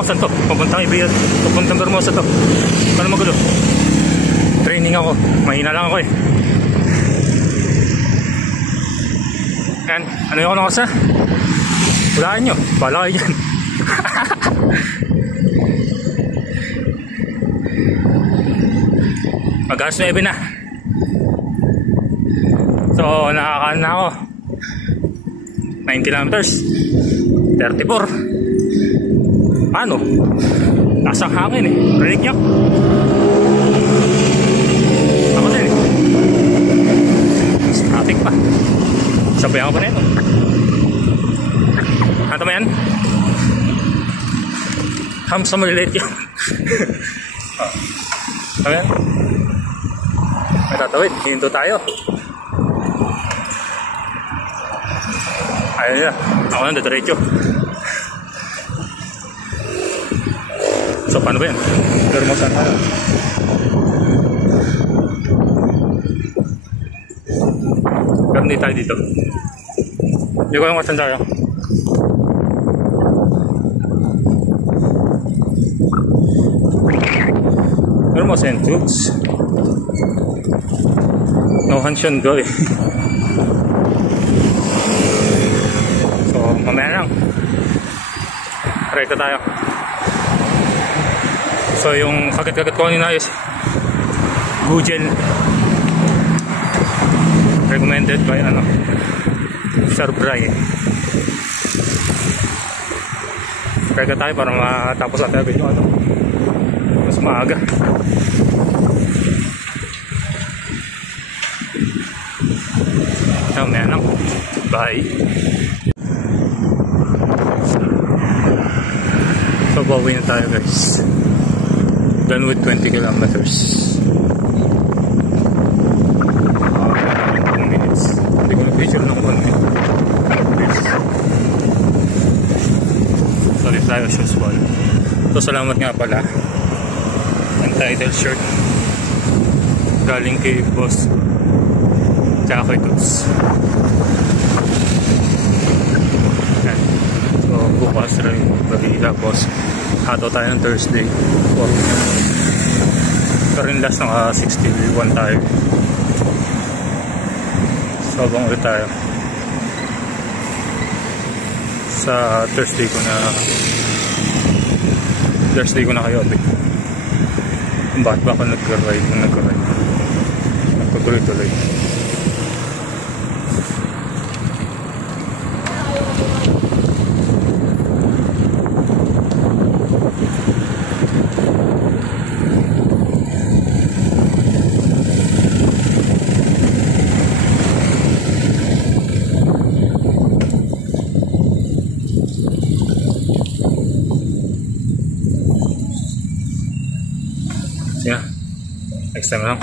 ako, saan to? Papuntang Ibiza, papuntang Bermosa to. Paano magulo? Training ako, mahina lang ako eh. Yan, ano yung ako sa? Hulaan nyo, bala kayo dyan. Mag-alas 9 na. So, nakakaano na ako. 9 kilometers. 34. Paano? Lasang hangin eh. Rinig nyo? Ako din eh. Traffic pa. Sabay ako pa na ito. Ano ba yan? Hamsa malilit yun. Ano yan? May tatawid. Hinto tayo. Ayun na. Ako na, diretso. So, paano ba yan? Bermosa tayo. Pero hindi tayo dito. Hindi ko yung masan tayo. Bermosa and Tubes. No Hansyon Goy. So, mamaya lang. Rekta tayo. So, yung sakit-sakit ko kanina is Gugel. Recommended by Sir Bray. Rekta tayo para matapos natin agad yung mas maaga. So, mamaya lang. Bye. So, bawi na tayo guys. Done with 20 kilometers. 2 minutes. Hindi ko na-picture ng 1 minute. Sorry tayo, shoes ball. So, salamat nga pala. Untitled shirt. Galing kay Boss. Tsaka kay Toots. So, bukas rin babila, Boss. Hato tayo ng Thursday. Pero yung last naka 61 tayo. So abang ulit tayo sa Thursday ko na kayo kung bakit ba ako nag-ride nagtutuloy-tuloy. Yeah, next time lang.